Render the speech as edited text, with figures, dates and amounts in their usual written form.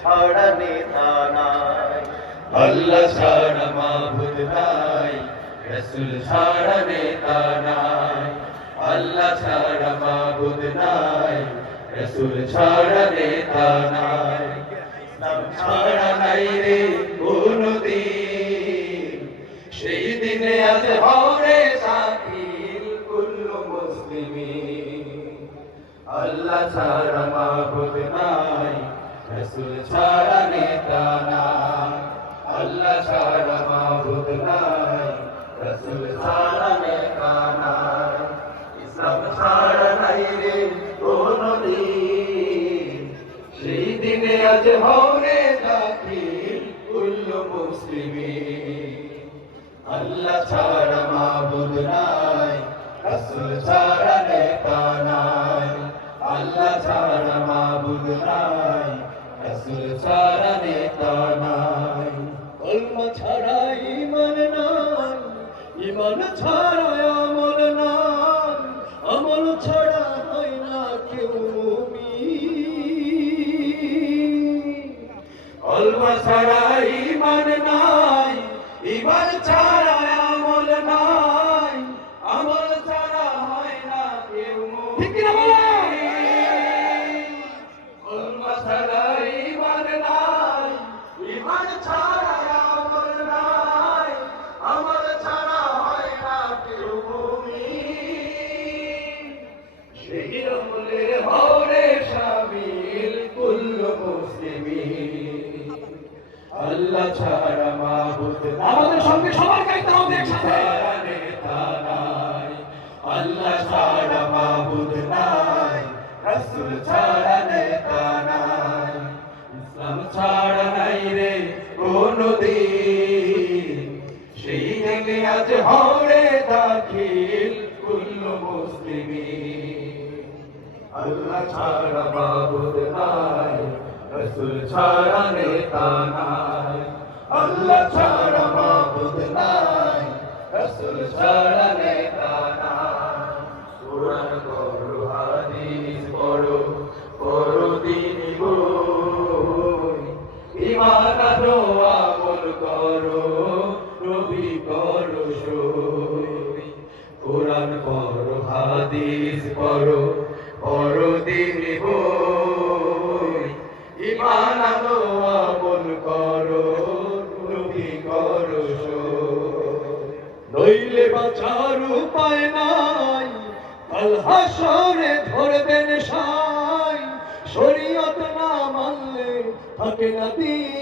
ছাড়া নেতা নাই, আল্লাহ ছাড়া মাবুদ নাই, রাসূল ছাড়া নেতা নাই, আল্লাহ ছাড়া মাবুদ নাই, রাসূল ছাড়া নেতা নাই, ইসলাম ছাড়া নাই রে কোনো দিন, সেই দিনে আজ হরে শাকিল কুল্লু মুসলিমিন, আল্লাহ ছাড়া মাবুদ নাই, রাসূল ছাড়া নেতা নাই, আল্লাহ ছাড়া মাবুদ নাই, রাসূল ছাড়া নেতা নাই, ইসলাম ছাড়া নাই রে কোনো দিন, সেই দিনে আজ হরে দাখিল কুল্লু মুসলিমিন, আল্লাহ ছাড়া মাবুদ নাই, রাসূল ছাড়া নেতা নাই, আল্লাহ ছাড়া মাবুদ নাই, রাসূল ছাড়া নেতা নাই, কলমা ছাড়া ঈমান নাই, ঈমান ছাড়া আমল নাই, আমল ছাড়া হয় না কেউ মুমিন, কলমা ছাড়া ঈমান নাই, ঈমান ছাড়া আমল নাই, আমল ছাড়া হয় না কেউ মুমিন, ঠিক কিনা বলেন? কলমা ছাড়া ঈমান নাই, ঈমান ছাড়া আমল নাই, আমল ছাড়া হয় না কেউ মুমিন, সেই আমলের হরে শামিল কুল্লু মুসলিমিন, আল্লাহ ছাড়া মাবুদ নাই, আমাদের সঙ্গে সবার গাইতে হবে একসাথে, নেতা নাই, আল্লাহ ছাড়া মাবুদ নাই, রাসূল ছাড়া নেতা নাই, ইসলাম ছাড়া নাই রে কোনো দিন, সেই দিনে আজ হরে দাখিল কুল্লু মুসলিমিন, আল্লাহ ছাড়া মাবুদ নাই, রাসূল ছাড়া নেতা নাই, আল্লাহ ছাড়া মাবুদ নাই, রাসূল ছাড়া নেতা নাই, কুরআন পড়ো হাদিস পড়ো পড়ো দ্বীনি বই, ঈমান আনো আমল করো নবী করো সই, কুরআন পড়ো হাদিস পড়ো পড়ো দ্বীনি বই, ঈমান আনো আমল করো নবী করো সই, নইলে বাঁচার উপায় নাই, কাল হাসরে ধরবেন সাই, শরীয়ত না মানলে থাকে না দিন।